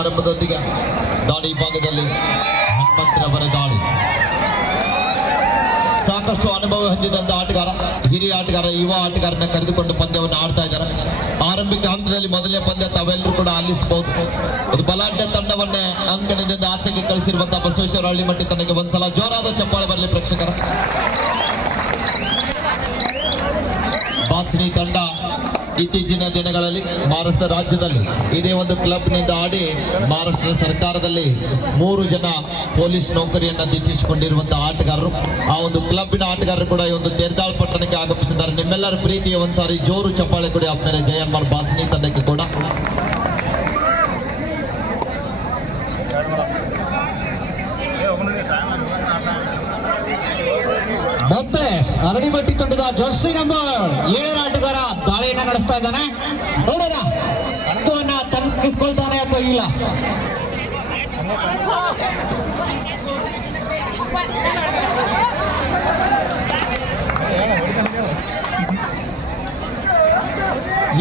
ಆರಂಭದೊಂದಿಗೆ ದಾಳಿ ಭಾಗದಲ್ಲಿ ಹನುಮಂತರವರ ದಾಳಿ. ಸಾಕಷ್ಟು ಅನುಭವ ಹೊಂದಿದಂತ ಆಟಗಾರ, ಹಿರಿಯ ಆಟಗಾರ, ಯುವ ಆಟಗಾರನ ಕರೆದುಕೊಂಡು ಪಂದ್ಯವನ್ನು ಆಡ್ತಾ ಇದ್ದಾರೆ. ಆರಂಭಿಕ ಹಂತದಲ್ಲಿ ಮೊದಲನೇ ಪಂದ್ಯ ತಾವೆಲ್ಲರೂ ಕೂಡ ಆಲಿಸಬಹುದು. ಅದು ಬಲಾಢ್ಯ ತಂಡವನ್ನೇ ಅಂಗಣದಿಂದ ಆಚೆಗೆ ಕಳಿಸಿರುವಂತಹ ಬಸವೇಶ್ವರ ಹಳ್ಳಿಮಟ್ಟಿ ತಂಡಕ್ಕೆ ಒಂದ್ಸಲ ಜೋರಾದ ಚಪ್ಪಾಳೆ ಬರಲಿ ಪ್ರೇಕ್ಷಕರ. ಬಾಚನಿ ತಂಡ ಇತ್ತೀಚಿನ ದಿನಗಳಲ್ಲಿ ಮಹಾರಾಷ್ಟ್ರ ರಾಜ್ಯದಲ್ಲಿ ಇದೇ ಒಂದು ಕ್ಲಬ್ನಿಂದ ಆಡಿ ಮಹಾರಾಷ್ಟ್ರ ಸರ್ಕಾರದಲ್ಲಿ 3 ಜನ ಪೊಲೀಸ್ ನೌಕರಿಯನ್ನ ದಿಟ್ಟಿಸಿಕೊಂಡಿರುವಂತಹ ಆಟಗಾರರು. ಆ ಒಂದು ಕ್ಲಬ್ನ ಆಟಗಾರರು ಕೂಡ ಈ ಒಂದು ತೇರ್ದಾಳ್ ಪಟ್ಟಣಕ್ಕೆ ಆಗಮಿಸಿದ್ದಾರೆ. ನಿಮ್ಮೆಲ್ಲರ ಪ್ರೀತಿಯ ಒಂದ್ಸಾರಿ ಜೋರು ಚಪ್ಪಾಳೆ ಕೊಡಿ ಆದ್ಮೇಲೆ ಜಯನ್ಮಾರ್ ಬಾಚನಿ ತಂಡಕ್ಕೆ ಕೂಡ. ಮತ್ತೆ ಅರಳಿಮಟ್ಟಿ ತಂಡದ ಜರ್ಸಿ ನಂಬರ್ 7 ಆಟಗಾರ ದಾಳಿಯನ್ನ ನಡೆಸ್ತಾ ಇದ್ದಾನೆ. ನೋಡೋಣ ಹಕ್ಕುವನ್ನ ತಲುಪಿಸ್ಕೊಳ್ತಾನೆ ಅಥವಾ ಇಲ್ಲ.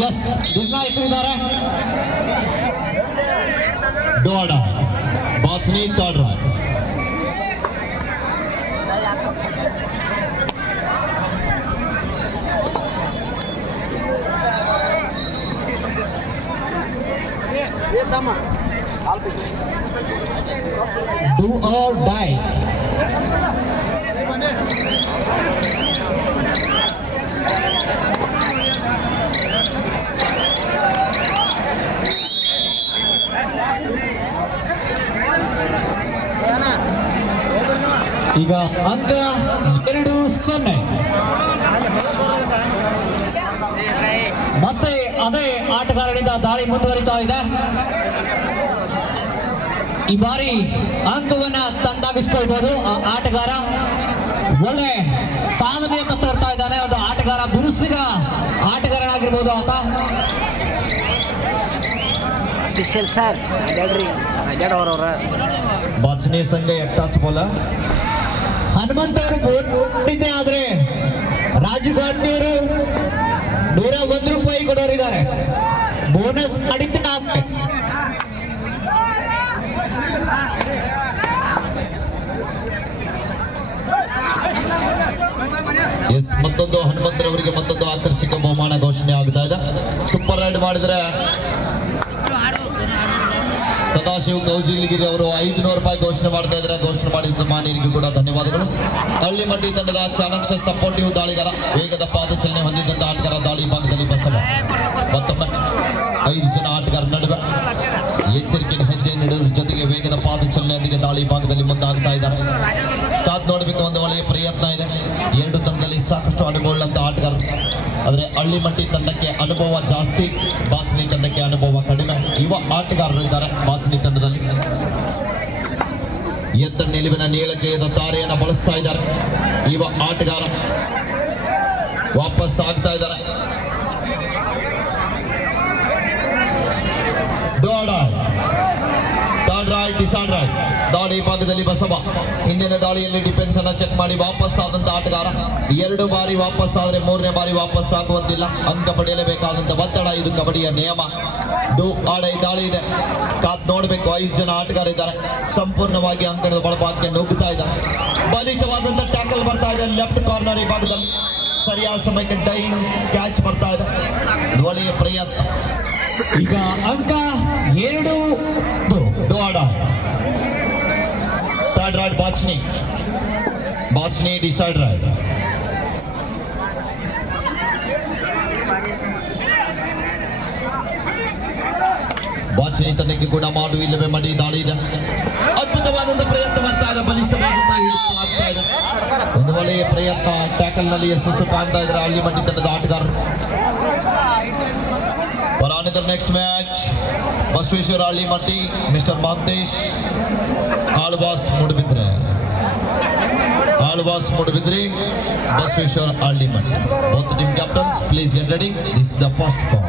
ಎಸ್, ನಿರ್ಣಾಯಕರಿದ್ದಾರೆ. ಡೋಡ Bachani third raid. Do or die. ಈಗ ಅಂಕ 2-0. ಮತ್ತೆ ಅದೇ ಆಟಗಾರನಿಂದ ದಾಳಿ ಮುಂದುವರಿತಾ ಇದೆ. ಈ ಬಾರಿ ಅಂಕವನ್ನ ತಂದಾಗಿಸ್ಕೊಳ್ಬಹುದು. ಆ ಆಟಗಾರ ಒಳ್ಳೆ ಸಾಧನೆಯನ್ನು ತೋರ್ತಾ ಇದ್ದಾನೆ. ಒಂದು ಆಟಗಾರ, ಬಿರುಸಿನ ಆಟಗಾರನಾಗಿರ್ಬೋದು ಆತ. ಬಾಚನಿ ಸಂಘ ಎಟ್ಟಾಚ್ ಬೋಲ ಹನುಮಂತ ಅವರು ಬೋನಿದ್ದೆ, ಆದ್ರೆ ರಾಜು ಗಾಂಧಿಯವರು 101 ರೂಪಾಯಿ ಕೊಡೋರಿದ್ದಾರೆ. ಬೋನಸ್ ಅಡಿತ ಆಗ್ತದೆ. ಎಸ್, ಮತ್ತೊಂದು ಹನುಮಂತರವರಿಗೆ ಮತ್ತೊಂದು ಆಕರ್ಷಕ ಬಹುಮಾನ ಘೋಷಣೆ ಆಗ್ತಾ ಇದೆ. ಸೂಪರ್ ರೈಡ್ ಮಾಡಿದ್ರೆ ಸದಾಶಿವ್ ಕೌಜಿಲ್ಗಿರಿ ಅವರು 500 ರೂಪಾಯಿ ಘೋಷಣೆ ಮಾಡ್ತಾ ಇದ್ದಾರೆ. ಘೋಷಣೆ ಮಾಡಿದ ಮಾನ್ಯರಿಗೂ ಕೂಡ ಧನ್ಯವಾದಗಳು. ಹಳ್ಳಿಮಟ್ಟಿ ತಂಡದ ಚಾಣಕ್ಯ ಸಪೋರ್ಟಿವ್ ದಾಳಿಗಾರ, ವೇಗದ ಪಾದಚಲನೆ ಹೊಂದಿದ್ದಂತ ಆಟಗಾರ ದಾಳಿ ಭಾಗದಲ್ಲಿ ಬಸವ. ಮತ್ತೊಮ್ಮೆ 5 ಜನ ಆಟಗಾರ ನಡುವೆ ಎಚ್ಚರಿಕೆಯ ಹೆಜ್ಜೆ ನೀಡುವುದರ ಜೊತೆಗೆ ವೇಗದ ಪಾದಚಲನೆಯೊಂದಿಗೆ ದಾಳಿ ಭಾಗದಲ್ಲಿ ಮುಂದಾಗ್ತಾ ಇದ್ದಾರೆ. ಕಾದ್ ನೋಡಬೇಕು, ಒಂದು ಒಳ್ಳೆಯ ಪ್ರಯತ್ನ ಇದೆ. 2 ತಂಡದಲ್ಲಿ ಸಾಕಷ್ಟು ಅನುಭವವುಳ್ಳಂತ ಆಟಗಾರರು, ಆದರೆ ಹಳ್ಳಿಮಟ್ಟಿ ತಂಡಕ್ಕೆ ಅನುಭವ ಜಾಸ್ತಿ, ಬಾಚನಿ ತಂಡಕ್ಕೆ ಅನುಭವ ಕಡಿಮೆ. ಯುವ ಆಟಗಾರರು ಇದ್ದಾರೆ ಬಾಚನಿ ತಂಡದಲ್ಲಿ. ಎತ್ತ ನಿಲುವಿನ ನೀಳಕೆಯದ ತಾರೆಯನ್ನು ಬಳಸ್ತಾ ಇದ್ದಾರೆ ಯುವ ಆಟಗಾರ. ವಾಪಸ್ ಆಗ್ತಾ ಇದ್ದಾರೆ. ದಾಳಿ ಭಾಗದಲ್ಲಿ ಬಸವ ಹಿಂದಿನ ದಾಳಿಯಲ್ಲಿ ಡಿಫೆನ್ಸ್ ಅನ್ನ ಚೆಕ್ ಮಾಡಿ ವಾಪಸ್ ಆದಂತ ಆಟಗಾರ. 2 ಬಾರಿ ವಾಪಸ್ ಆದ್ರೆ 3ನೇ ಬಾರಿ ವಾಪಸ್ ಆಗುವಂತಿಲ್ಲ. ಅಂಕ ಪಡೆಯಲೇಬೇಕಾದಂತ ಒತ್ತಡ, ಇದು ಕಬಡ್ಡಿಯ ನಿಯಮ. ದಾಳಿ ಇದೆ, ಕಾದ್ ನೋಡ್ಬೇಕು. 5 ಜನ ಆಟಗಾರ ಇದ್ದಾರೆ. ಸಂಪೂರ್ಣವಾಗಿ ಅಂಕಣದ ಒಳಭಾಗಕ್ಕೆ ನುಗ್ಗುತ್ತಾ ಇದ್ದಾರೆ. ಬಲಿಷ್ಠವಾದಂತ ಟ್ಯಾಕಲ್ ಬರ್ತಾ ಇದೆ ಲೆಫ್ಟ್ ಕಾರ್ನರ್ ಈ ಭಾಗದಲ್ಲಿ. ಸರಿಯಾದ ಸಮಯಕ್ಕೆ ಡೈಯಿಂಗ್ ಕ್ಯಾಚ್ ಬರ್ತಾ ಇದೆ. ಒಳ್ಳೆಯ ಪ್ರಯತ್ನ. ಈಗ ಅಂಕ 2. Third raid Bachani decide raid. Bachani ತಂಡಕ್ಕೆ ಕೂಡ ಮಾಡು ಇಲ್ಲವೇ ಮಡಿ ದಾಳಿ ಇದೆ. ಅದ್ಭುತವಾದಂತ ಪ್ರಯತ್ನ ಬರ್ತಾ ಇದೆ, ಬಲಿಷ್ಠವಾದಂತ ಹಿಡಿತ ಆಗ್ತಾ ಇದೆ. ಒಂದು ಒಳ್ಳೆಯ ಪ್ರಯತ್ನ, ಟ್ಯಾಕಲ್ ನಲ್ಲಿ ಯಶಸ್ಸು ಕಾಣ್ತಾ ಇದ್ದಾರೆ ಹಳ್ಳಿಮಟ್ಟಿ ತಂಡದ ಆಟಗಾರರು. For next match, Basaveshwara Hallimatti, mister Mantesh, Alvas Moodbidri, Basaveshwara Hallimatti. Both team captains, please get ready. This is the first call.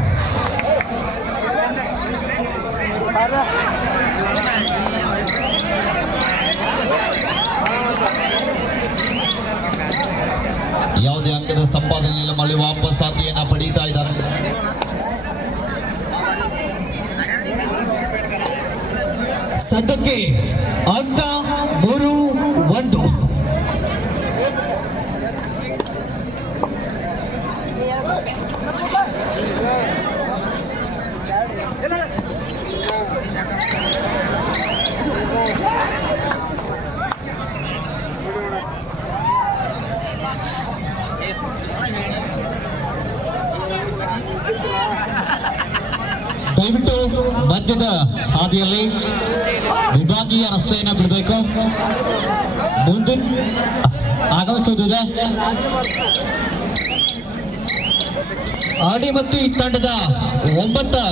ಯಾವುದೇ ಅಂಕದ ಸಂಪಾದನೆ ಇಲ್ಲ, ಮಳೆ ವಾಪಸ್ ಆತಿಯನ್ನ ಪಡೀತಾ ಇದ್ದಾರೆ. ಸದ್ಯಕ್ಕೆ ಅಂಕ 3-1. ದಯವಿಟ್ಟು ಮಧ್ಯದ ಹಾದಿಯಲ್ಲಿ ವಿಭಾಗೀಯ ರಸ್ತೆಯನ್ನು ಬಿಡಬೇಕು. ಮುಂದೆ ಆಗಮಿಸುವುದಿದೆ. ಆಡಿಮತ್ತಿ ತಂಡದ 9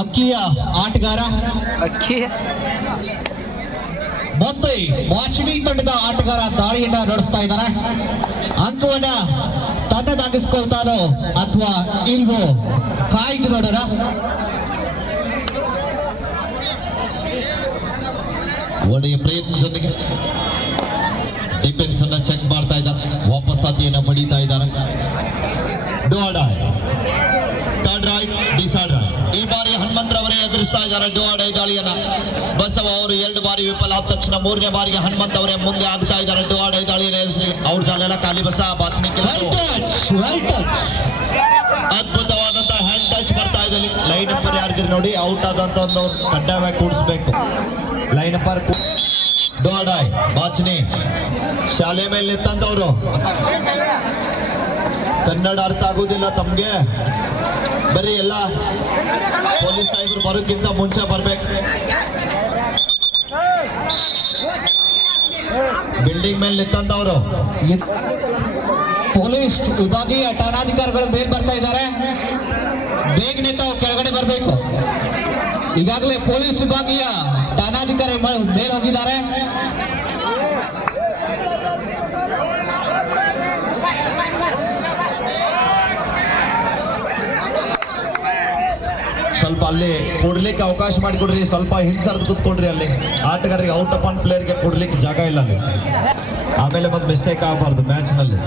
ಅಂಕಿಯ ಆಟಗಾರ ಮತ್ತೆ ಮಾಚಿನಿ ತಂಡದ ಆಟಗಾರ ದಾಳಿಯನ್ನ ನಡೆಸ್ತಾ ಇದ್ದಾರೆ. ಅಂಕವನ್ನ ತನ್ನದಾಗಿಸ್ಕೊಳ್ತಾನೋ ಅಥವಾ ಇಲ್ವೋ ಕಾಯ್ದು ನೋಡೋಣ. ಒಳ್ಳೆಯ ಪ್ರಯತ್ನ ಜೊತೆಗೆ ಡಿಫೆನ್ಸ್ ಅನ್ನ ಚೆಕ್ ಮಾಡ್ತಾ ಇದ್ದಾರೆ. ವಾಪಸ್ ಹಾದಿಯನ್ನ ಬಡಿತಾ ಇದ್ದಾರೆ. ಈ ಬಾರಿ ಹನುಮಂತರವರೇ ಎದುರಿಸ್ತಾ ಇದ್ದಾರೆ ಡೋಡೈ ದಾಳಿಯನ್ನ. ಬಸವ ಅವರು 2 ಬಾರಿ ವಿಫಲ ಆದ ತಕ್ಷಣ 3ನೇ ಬಾರಿಗೆ ಹನುಮಂತ ಅವರೇ ಮುಂದೆ ಆಗ್ತಾ ಇದ್ದಾರೆ ಡೋಡೈ ದಾಳಿಯನ್ನ ಎದುರಿಸಿ. ಅವ್ರ ಜಾಲೆಲ್ಲ ಖಾಲಿ ಬಸ ಬಾಚನಿ ಅದ್ಭುತವಾದಂತಹ ಹ್ಯಾಂಡ್ ಟಚ್ ಬರ್ತಾ ಇದೆ. ಲೈನ್ ನಂಬರ್ ಯಾರಿದ್ರಿ ನೋಡಿ, ಔಟ್ ಆದಂತ ಒಂದು ಕಡ್ಡಾಯವಾಗಿ ಕೂಡಿಸ್ಬೇಕು. ಲೈನ್ ನಂಬರ್ ಡೋಡೈ ಬಾಚನಿ ಶಾಲೆ ಮೇಲೆ ನಿಂತಂತವ್ರು. ಕನ್ನಡ ಅರ್ಥ ಆಗುವುದಿಲ್ಲ ತಮ್ಗೆ, ಬರೀ ಎಲ್ಲ ಪೊಲೀಸ್ ಸಾಹೇಬರು ಬರೋಕ್ಕಿಂತ ಮುಂಚೆ ಬರ್ಬೇಕು. ಬಿಲ್ಡಿಂಗ್ ಮೇಲೆ ನಿಂತಂತವ್ರು. ಪೊಲೀಸ್ ವಿಭಾಗೀಯ ಠಾಣಾಧಿಕಾರಿಗಳು ಬೇಗ ಬರ್ತಾ ಇದ್ದಾರೆ. ಬೇಗನೆ ತಾವು ಕೆಳಗಡೆ ಬರಬೇಕು. ಈಗಾಗಲೇ ಪೊಲೀಸ್ ವಿಭಾಗೀಯ ಠಾಣಾಧಿಕಾರಿ ಮೇಲೆ ಹೋಗಿದ್ದಾರೆ. ಸ್ವಲ್ಪ ಅಲ್ಲಿ ಕೊಡ್ಲಿಕ್ಕೆ ಅವಕಾಶ ಮಾಡಿಕೊಡ್ರಿ. ಸ್ವಲ್ಪ ಹಿಂಸರ್ದು ಕೂತ್ಕೊಡ್ರಿ. ಅಲ್ಲಿ ಆಟಗಾರರಿಗೆ ಔಟ್ ಅಪ್ ಆನ್ ಪ್ಲೇಯರ್ಗೆ ಕೊಡ್ಲಿಕ್ಕೆ ಜಾಗ ಇಲ್ಲ ಅಲ್ಲಿ. ಆಮೇಲೆ ಮತ್ತೆ ಮಿಸ್ಟೇಕ್ ಆಗಬಾರ್ದು ಮ್ಯಾಚ್ ನಲ್ಲಿ.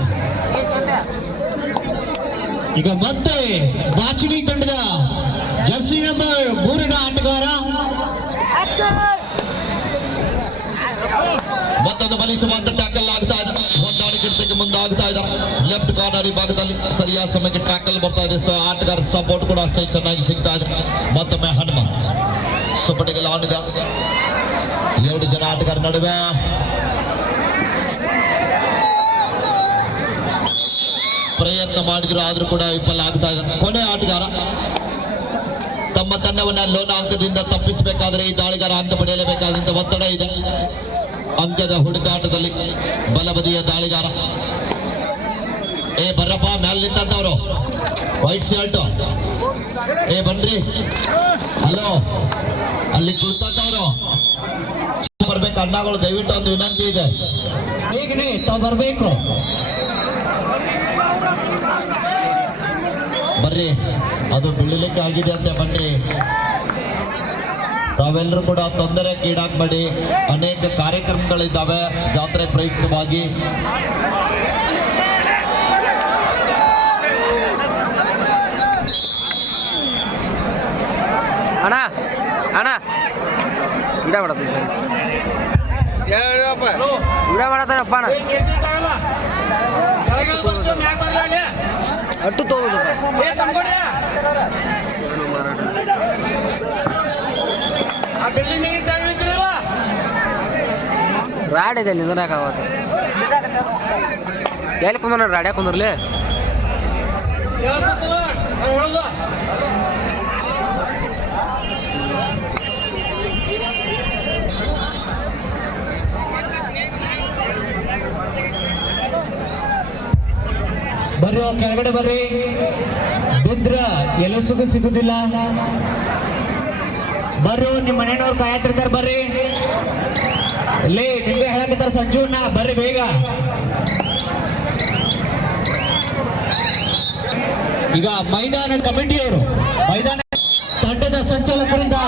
ಈಗ ಮತ್ತೆ ಬಾಚಿನಿ ತಂಡದ ಜರ್ಸಿ ನಂಬರ್ 3ನ ಆಟಗಾರ ಮತ್ತೊಂದು ಬಲಿಷ್ಠವಾದ ಟ್ಯಾಕಲ್ ಆಗ್ತಾ ಇದೆ. ಹೊಂದಾಣಿಕೆ ಮುಂದೆ ಆಗ್ತಾ ಇದೆ. ಲೆಫ್ಟ್ ಕಾರ್ನರ್ ಭಾಗದಲ್ಲಿ ಸರಿಯಾದ ಸಮಯಕ್ಕೆ ಟ್ಯಾಕಲ್ ಬರ್ತಾ ಇದೆ. ಆಟಗಾರ ಸಪೋರ್ಟ್ ಕೂಡ ಅಷ್ಟೇ ಚೆನ್ನಾಗಿ ಸಿಗ್ತಾ ಇದೆ. ಮತ್ತೊಮ್ಮೆ ಹನುಮಂತ್ ಸುಪಟಿಗೆ ಆಡಿದ 2 ಜನ ಆಟಗಾರ ನಡುವೆ ಪ್ರಯತ್ನ ಮಾಡಿದ್ರು, ಆದ್ರೂ ಕೂಡ ವಿಫಲ ಆಗ್ತಾ ಇದೆ. ಕೊನೆ ಆಟಗಾರ ತಮ್ಮ ತಂಡವನ್ನ ಲೋನ ಅಂಕದಿಂದ ತಪ್ಪಿಸಬೇಕಾದ್ರೆ ಈ ದಾಳಿಗಾರ ಅಂಕ ಪಡೆಯಲೇಬೇಕಾದಂತ ಒತ್ತಡ ಇದೆ. ಅಂಕದ ಹುಡುಕಾಟದಲ್ಲಿ ಬಲಬದಿಯ ದಾಳಿಗಾರ ಬರ್ರಪ್ಪ ಮ್ಯಾಲ್ ನಿಂತಂತವ್ರು ವೈಟ್ ಶರ್ಟ್. ಬನ್ರಿ. ಹಲೋ, ಅಲ್ಲಿ ಕುಳಿತಂತವ್ರು ಬರ್ಬೇಕು. ಅಣ್ಣಗಳು ದಯವಿಟ್ಟು ಒಂದು ವಿನಂತಿ ಇದೆ, ಬೇಗನೆ ತಾವು ಬರಬೇಕು. ಬರ್ರಿ. ಅದು ಬೀಳಲಿಕ್ಕೆ ಆಗಿದೆ ಅಂತೆ. ಬನ್ರಿ, ತಾವೆಲ್ಲರೂ ಕೂಡ ತೊಂದರೆಗೀಡಾಗಬೇಡಿ. ಅನೇಕ ಕಾರ್ಯಕ್ರಮಗಳಿದ್ದಾವೆ ಜಾತ್ರೆ ಪ್ರಯುಕ್ತವಾಗಿ. ಅಣ್ಣ ಅಣ್ಣ ವಿಡ ಮಾಡತ್ತೀನಿ ವಿಡ ಮಾಡತ್ತಾನಪ್ಪ ಅಣ್ಣ. ಅಟ್ಟು ತೋದು ರಾಡ್ ಇದೆ ನಿಂದ್ರಾಕಾವತ್ತು. ಎಲ್ಲಿ ಕುಂದ್ರ ರಾಡ್ಯಾ ಕುಂದ್ರಲಿ. ಬರ್ರಿ, ಕೆಳಗಡೆ ಬರ್ರಿ. ಬಿದ್ರ ಎಲ್ಲೂ ಸಿಗುದಿಲ್ಲ. ಬರ್ರಿ, ನಿಮ್ಮ ಮನೆಯವ್ರು ಕಾಯತಿರ್ತಾರೆ. ಬರ್ರಿ, ಇಲ್ಲಿ ನಿಮ್ಗೆ ಹೇಳಕತ್ತಾರ ಸಂಜೂನ. ಬರ್ರಿ ಬೇಗ. ಈಗ ಮೈದಾನ ಕಮಿಟಿಯವರು, ಮೈದಾನ ತಂಡದ ಸಂಚಾಲಕರಿಂದ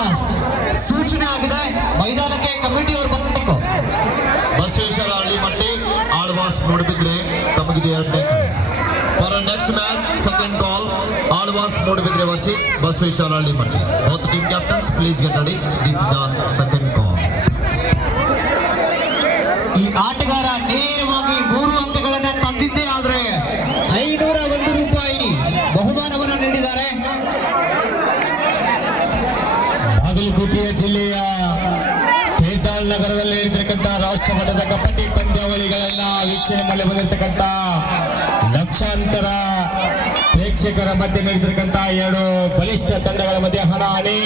ಸೂಚನೆ ಆಗಿದೆ. ಮೈದಾನಕ್ಕೆ ಕಮಿಟಿಯವರು ಬರಬೇಕು. ಬಸವೇಶ್ವರ ಹಳ್ಳಿಮಟ್ಟಿ ಆಳ್ವಾಸ್ ಮೂಡಬಿದ್ರೆ ತಮಗಿದೆ 2ನೇ. For next match second call Alvas Moodbigle Vachi, Basveshwar Allimatti. Both team captains, please get ready. This is the second call. ಈ ಆಟಗಾರ ನೇರವಾಗಿ 3 ಅಂಕಗಳನ್ನ ತಂದಿದ್ದೇ ಆದ್ರೆ 501 ರೂಪಾಯಿ ಬಹುಮಾನವನ್ನು ನೀಡಿದ್ದಾರೆ. ಬಾಗಲಕೋಟೆ ಜಿಲ್ಲೆಯ ತೇರ್ದಾಳ್ ನಗರದಲ್ಲಿ ನಡೆದಿರತಕ್ಕಂಥ ರಾಷ್ಟ್ರ ಮಟ್ಟದ ಕಬಡ್ಡಿ ಪಂದ್ಯಾವಳಿಗಳನ್ನ ವೀಕ್ಷಣೆ ಮಾಡಿ ಬಂದಿರತಕ್ಕಂಥ ಲಕ್ಷಾಂತರ ಪ್ರೇಕ್ಷಕರ ಮಧ್ಯೆ ನಡೆದಿರತಕ್ಕಂಥ 2 ಬಲಿಷ್ಠ ತಂಡಗಳ ಮಧ್ಯೆ ಹಣಾಹಣಿ.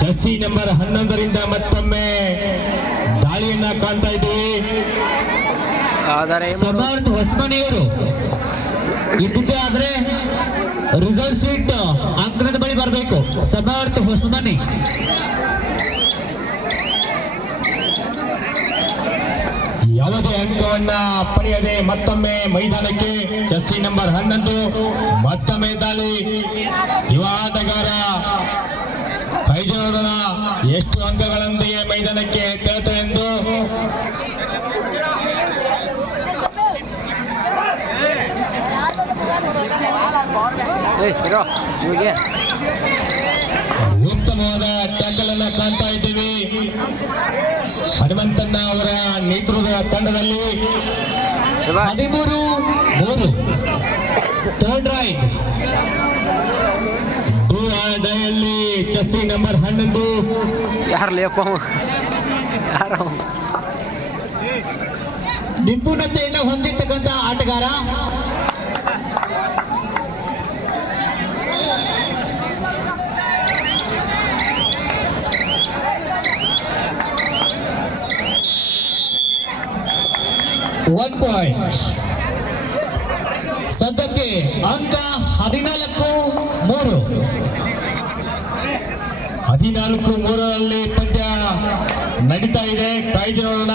ಜರ್ಸಿ ನಂಬರ್ 11ರಿಂದ ಮತ್ತೊಮ್ಮೆ ದಾಳಿಯನ್ನ ಕಾಣ್ತಾ ಇದ್ದೀವಿ. ಸಮರ್ಥ ಹೊಸಮನೆಯವರು ಇದ್ದಿದ್ದೇ ಆದ್ರೆ ರಿಸಲ್ಟ್ ಶೀಟ್ ಅಂಕಣದ ಬಳಿ ಬರಬೇಕು. ಸಮರ್ಥ ಹೊಸಮನೆ ಯಾವುದೇ ಅಂಕವನ್ನ ಪಡೆಯದೆ ಮತ್ತೊಮ್ಮೆ ಮೈದಾನಕ್ಕೆ ಜರ್ಸಿ ನಂಬರ್ 11 ಮತ್ತೊಮ್ಮೆ ದಾಳಿ. ಯುವ ಆಟಗಾರ ಕೈದು ನೋಡೋಣ ಎಷ್ಟು ಅಂಕಗಳೊಂದಿಗೆ ಮೈದಾನಕ್ಕೆ ತೆರಳುತ್ತದೆ ಎಂದು. ಉತ್ತಮವಾದ ಟ್ಯಾಕಲ್ ಅನ್ನ ಕಾಣ್ತಾ ಇದ್ದೀವಿ ಹನುಮಂತಣ್ಣ ಅವರ ನೇತೃತ್ವದ ತಂಡದಲ್ಲಿ. 13-3 ಥರ್ಡ್ ರೈಟ್ ಡೈಯಲ್ಲಿ ಜರ್ಸಿ ನಂಬರ್ 11 ಯಾರು ಲೇಪ ಯಾರು ನಿಪುಣತೆಯನ್ನು ಹೊಂದಿರ್ತಕ್ಕಂಥ ಆಟಗಾರ. One point. ಸದ್ಯಕ್ಕೆ ಅಂಕ 14-3. 14-3ರಲ್ಲಿ ಪಂದ್ಯ ನಡೀತಾ ಇದೆ. ಕಾಯ್ದು ನೋಡೋಣ.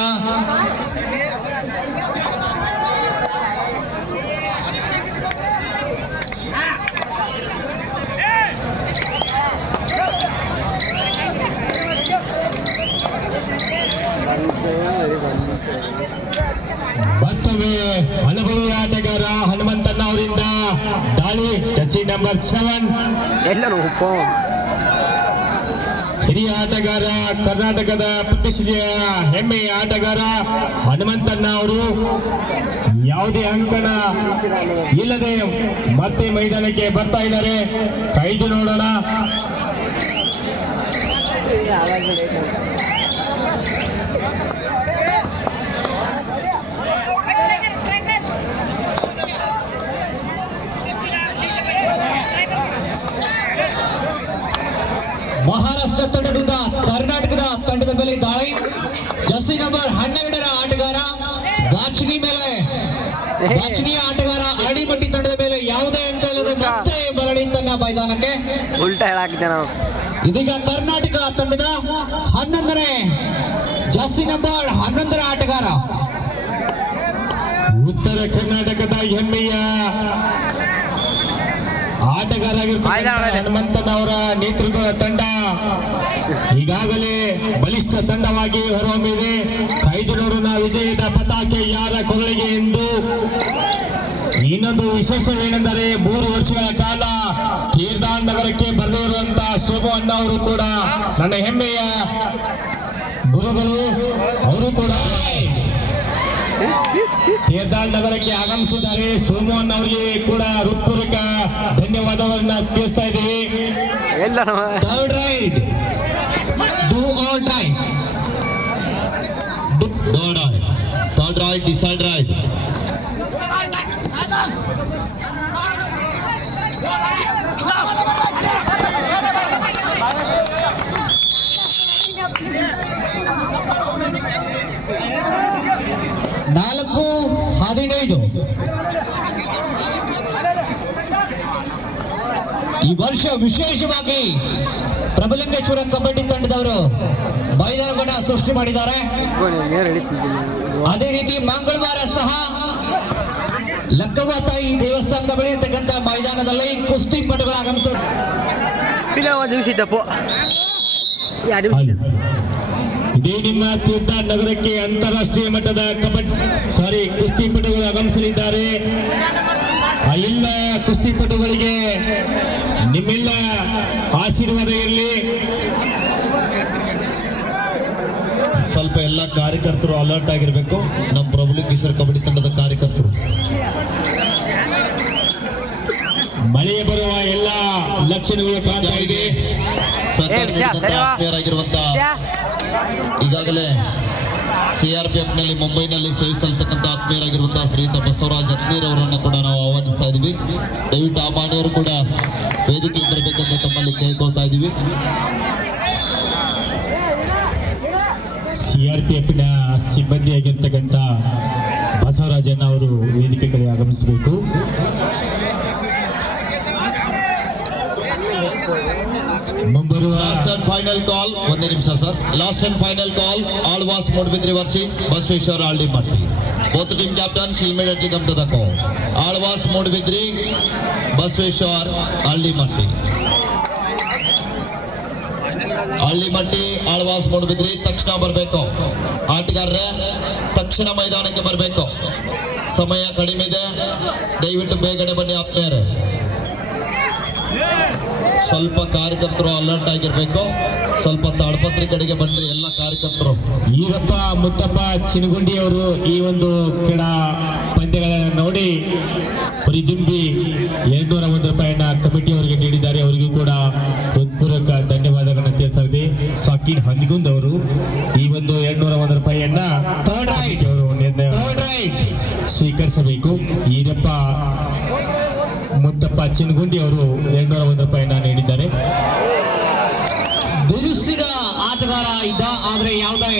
ಮತ್ತೊಮ್ಮೆ ಅನುಭವಿ ಆಟಗಾರ ಹನುಮಂತಣ್ಣ ಅವರಿಂದ ದಾಳಿ. ಜರ್ಸಿ ನಂಬರ್ 7 ಎಲ್ಲ ಉಪ್ಪ ಹಿರಿಯ ಆಟಗಾರ, ಕರ್ನಾಟಕದ ಪ್ರತಿಷ್ಠೆಯ ಹೆಮ್ಮೆಯ ಆಟಗಾರ ಹನುಮಂತಣ್ಣ ಅವರು ಯಾವುದೇ ಅಂಕಣ ಇಲ್ಲದೆ ಮತ್ತೆ ಮೈದಾನಕ್ಕೆ ಬರ್ತಾ ಇದ್ದಾರೆ. ಕಾಯ್ದು ನೋಡೋಣ. ಮಹಾರಾಷ್ಟ್ರ ತಂಡದಿಂದ ಕರ್ನಾಟಕದ ತಂಡದ ಮೇಲೆ ದಾಳಿ. ಜರ್ಸಿ ನಂಬರ್ 12ರ ಆಟಗಾರ ಗಾಚನಿಯ ಆಟಗಾರ ಅಡಿಮಟ್ಟಿ ತಂಡದ ಮೇಲೆ ಯಾವುದೇ ಅಂಕ ಇಲ್ಲದೆ ಮತ್ತೆ ಮರಳಿ ತನ್ನ ಮೈದಾನಕ್ಕೆ. ಉಲ್ಟಾ ಹೇಳಾಕಿದ್ದೆ ನಾವು. ಇದೀಗ ಕರ್ನಾಟಕ ತಂಡದ 11ನೇ ಜರ್ಸಿ ನಂಬರ್ 11ರ ಆಟಗಾರ ಉತ್ತರ ಕರ್ನಾಟಕದ ಹೆಮ್ಮೆಯ ಆಟಗಾರ ಹನುಮಂತಣ್ಣ ಅವರ ನೇತೃತ್ವದ ತಂಡ ಈಗಾಗಲೇ ಬಲಿಷ್ಠ ತಂಡವಾಗಿ ಹೊರಹೊಮ್ಮಿದೆ. ಕಾಯ್ದು ನೋಡೋಣ ವಿಜಯದ ಪತಾಕೆ ಯಾರ ಕೊರಳಿಗೆ ಎಂದು. ಇನ್ನೊಂದು ವಿಶೇಷವೇನೆಂದರೆ 3 ವರ್ಷಗಳ ಕಾಲ ತೀರ್ದಾಳ್ ನಗರಕ್ಕೆ ಬರೆದಿರುವಂತಹ ಶೋಭವನ್ನ ಅವರು ಕೂಡ ನನ್ನ ಹೆಮ್ಮೆಯ ಗುರುಗಳು. ಅವರು ಕೂಡ ತೀರ್ದಾಳ್ ನಗರಕ್ಕೆ ಆಗಮಿಸಿದ್ದಾರೆ. ಸೋಮವನ್ ಅವರಿಗೆ ಕೂಡ ಹೃತ್ಪೂರ್ವಕ ಧನ್ಯವಾದವನ್ನ ತಿಳಿಸ್ತಾ ಇದ್ದೀವಿ. ಎಲ್ಲ third ride do or die. Third right, decide right. ನಾಲ್ಕು 15. ಈ ವರ್ಷ ವಿಶೇಷವಾಗಿ ಪ್ರಬಲಿಂಗೇಶ್ವರ ಕಬಡ್ಡಿ ತಂಡದವರು ಮೈದಾನವನ್ನ ಸೃಷ್ಟಿ ಮಾಡಿದ್ದಾರೆ. ಅದೇ ರೀತಿ ಮಂಗಳವಾರ ಸಹ ಲಕ್ಕವ್ವ ತಾಯಿ ದೇವಸ್ಥಾನದ ಬಳಿ ಇರತಕ್ಕಂಥ ಮೈದಾನದಲ್ಲಿ ಕುಸ್ತಿ ಪಟುಗಳು ಆಗಮಿಸುತ್ತಾರೆ. ದಿವಸ ಇದ್ದಪ್ಪ 2 ದಿವಸ ಇದೇ ನಿಮ್ಮ ತೀರ್ಥ ನಗರಕ್ಕೆ ಅಂತಾರಾಷ್ಟ್ರೀಯ ಮಟ್ಟದ ಕುಸ್ತಿಪಟುಗಳು ಆಗಮಿಸಲಿದ್ದಾರೆ. ಆ ಎಲ್ಲ ಕುಸ್ತಿಪಟುಗಳಿಗೆ ನಿಮ್ಮೆಲ್ಲ ಆಶೀರ್ವಾದ ಇರಲಿ. ಸ್ವಲ್ಪ ಎಲ್ಲ ಕಾರ್ಯಕರ್ತರು ಅಲರ್ಟ್ ಆಗಿರ್ಬೇಕು. ನಮ್ಮ ಪ್ರಭುಲಿಂಗೇಶ್ವರ ಕಬಡ್ಡಿ ತಂಡದ ಕಾರ್ಯಕರ್ತರು ಮಳೆ ಬರುವ ಎಲ್ಲ ಲಕ್ಷಣಗಳು ಕಾಣ್ತಾ ಇದೆ. ಆತ್ಮೀಯರಾಗಿರುವಂತ ಈಗಾಗಲೇ CRPF ನಲ್ಲಿ ಮುಂಬೈನಲ್ಲಿ ಸೇವಿಸಲ್ತಕ್ಕಂಥ ಆತ್ಮೀಯರಾಗಿರುವಂತಹ ಶ್ರೀಯುತ ಬಸವರಾಜ್ ಅತ್ನೀರ್ ಅವರನ್ನು ಕೂಡ ನಾವು ಆಹ್ವಾನಿಸ್ತಾ ಇದ್ದೀವಿ. ದಯವಿಟ್ಟು ಆ ಮಾನ್ಯವರು ಕೂಡ ವೇದಿಕೆಗೆ ಬರಬೇಕಂತ ತಮ್ಮಲ್ಲಿ ಕೇಳ್ಕೊಳ್ತಾ ಇದ್ದೀವಿ. CRPF ನ ಸಿಬ್ಬಂದಿಯಾಗಿರ್ತಕ್ಕಂಥ ಬಸವರಾಜನ್ ಅವರು ವೇದಿಕೆ ಕಡೆ ಆಗಮಿಸಬೇಕು. ಮುಂಬರುವ ಲಾಸ್ಟ್ ಅಂಡ್ ಫೈನಲ್ ಕಾಲ್, ಒಂದೇ ನಿಮಿಷ sir. Last and final call, Alvas Moodbidri versus Basaveshwara Hallimatti. Both team captain immediately come to the call. Alvas Moodbidri, Basaveshwara Hallimatti. Hallimatti, Alvas Moodbidri ತಕ್ಷಣ ಬರಬೇಕು. ಆಟಗಾರರೇ ತಕ್ಷಣ ಮೈದಾನಕ್ಕೆ ಬರಬೇಕು. ಸಮಯ ಕಡಿಮೆ ಇದೆ, ದಯವಿಟ್ಟು ಬೇಗನೆ ಬನ್ನಿ ಆತ್ಮೀಯರೇ. ಸ್ವಲ್ಪ ಕಾರ್ಯಕರ್ತರು ಅಲರ್ಟ್ ಆಗಿರ್ಬೇಕು. ಸ್ವಲ್ಪ ತಾಡ್ಪತ್ರಿ ಕಡೆಗೆ ಬನ್ನಿ ಎಲ್ಲ ಕಾರ್ಯಕರ್ತರು. ಈಗಪ್ಪ ಮುತ್ತಪ್ಪ ಚಿನಗುಂಡಿ ಅವರು ಈ ಒಂದು ಕ್ರೀಡಾ ಪಂದ್ಯಗಳನ್ನು ನೋಡಿ ಪರಿದುಂಬಿ 201 ರೂಪಾಯಿಯನ್ನ ಕಮಿಟಿ ಅವರಿಗೆ ನೀಡಿದ್ದಾರೆ. ಅವರಿಗೂ ಕೂಡ ಹೃತ್ಪೂರ್ವಕ ಧನ್ಯವಾದಗಳನ್ನು ತಿಳಿಸ್ತಾ ಇದ್ದೀವಿ. ಸಾಕಿನ್ ಹಂದಿಗುಂದ್ ಅವರು ಈ ಒಂದು 201 ರೂಪಾಯಿಯನ್ನ ಅವರು ನಿರ್ಣಯ ಸ್ವೀಕರಿಸಬೇಕು. ಈರಪ್ಪ ಮುತ್ತಪ್ಪ ಚಿನಗುಂಡಿ ಅವರು 201 ರೂಪಾಯಿಯನ್ನ ನೀಡಿದ್ದಾರೆ. ಬಿರುಸಿನ ಆಟಗಾರ ಇದ್ದ, ಆದ್ರೆ ಯಾವುದೇ